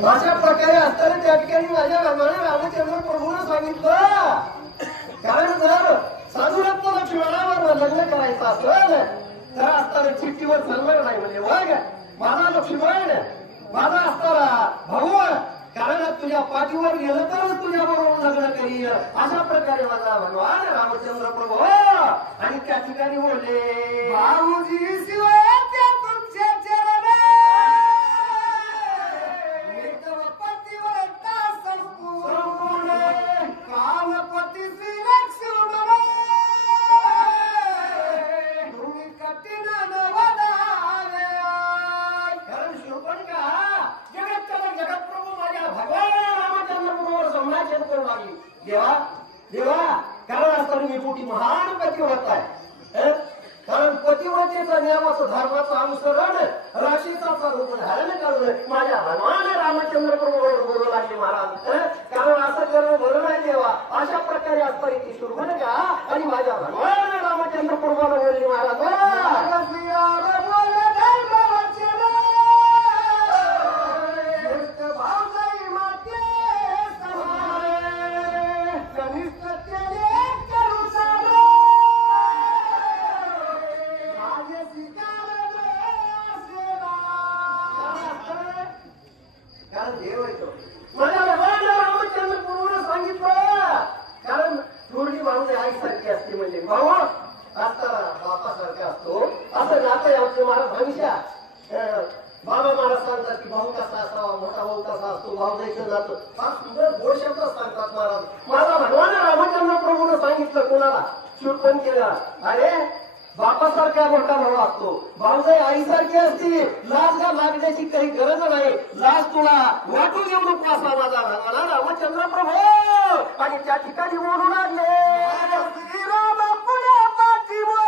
अशा प्रकारे असताना त्या ठिकाणी माझ्या भगवान रामचंद्र प्रभूने सांगितलं, कारण जर साधुरत्न लक्ष्मणावर लग्न करायचं असेल तर असताना चिठ्ठीवर चालणार नाही म्हणजे वाघ माझा लक्ष्मण माझा असताना भाऊ, कारण तुझ्या पाठीवर गेलं तर तुझ्या बरोबर लग्न करील अशा प्रकारे माझा भगवान रामचंद्र प्रभू आणि त्या ठिकाणी बोलले, भाऊजी शिवाय तुमच्या चरण संपूर्ण कालपती श्रीरक्षण तुम्ही कठीण नवदावे, कारण शूर्पणखा जगत प्रभू माझ्या भगवान रामचंद्र प्रभूवर संभाषण करू लागली. देवा देवा, कारण असताना मी मोठी महान पतिव्रता आहे, कारण पतिव्रतेचं नियमाचं धर्माचं अनुसरण राशीचा रूप धारण करून माझ्या भगवान रामचंद्र प्रभूवर बोलू लागले महाराज, कारण असं करणं बरं नाही देवा. अशा प्रकारे असताना ती शूर्पणखा आणि माझ्या भगवान रामचंद्र प्रभूला बोलली महाराज, देव येतो माझ्या भगवान रामचंद्र प्रभूने सांगितलं, कारण थोरली भाऊ आई सारखी असते म्हणजे भाऊ असताना बापासारखा असतो असं नातं आमचे महाराज भविष्यात बाबा महाराज सांगतात की भाऊ कसा असावा, मोठा भाऊ कसा असतो, भाऊ जायचं नातं फार सुंदर गोड शब्द सांगतात महाराज. माझा भगवान रामचंद्र प्रभूने सांगितलं कोणाला शूर्पण केलं, अरे बापासारखा मोठा भाऊ असतो, भाऊजाई आईसारखी असती, लाज का लागण्याची काही गरज नाही, लाज तुला वाटू घेऊ नको असा माझा भगवान रामचंद्र प्रभू. आणि त्या ठिकाणी बोलू लागले, श्रीराम पुढे पाठीवर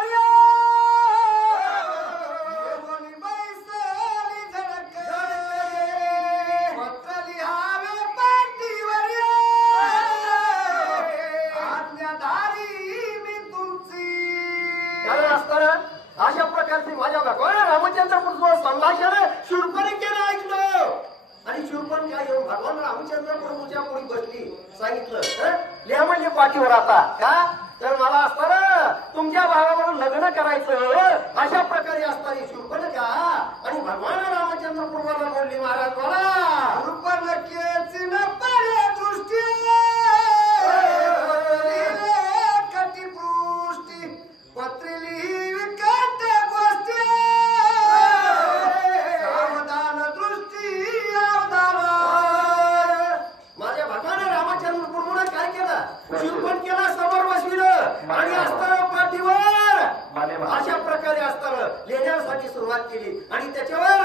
अशा प्रकारचे माझ्या भगवान रामचंद्र प्रभू संभाषण शूर्पणखेनं ऐकलं. आणि शूर्पणखा येऊन भगवान रामचंद्र प्रभूच्या पुढे बसली, सांगितलं लिहा म्हणजे पाठीवर आता का, तर मला असताना तुमच्या भावाबरोबर लग्न करायचं अशा प्रकारे असताना शूर्पणखा आणि भगवान रामचंद्र प्रभूला बोलली, महाराज मला शूर्पणखेची न पर्या दृष्टी कटिपृष्टी पत्रिली शूर्पण केला समोर बसविलं आणि असताना पाठीवर अशा प्रकारे असताना लेण्यासाठी सुरुवात केली आणि त्याच्यावर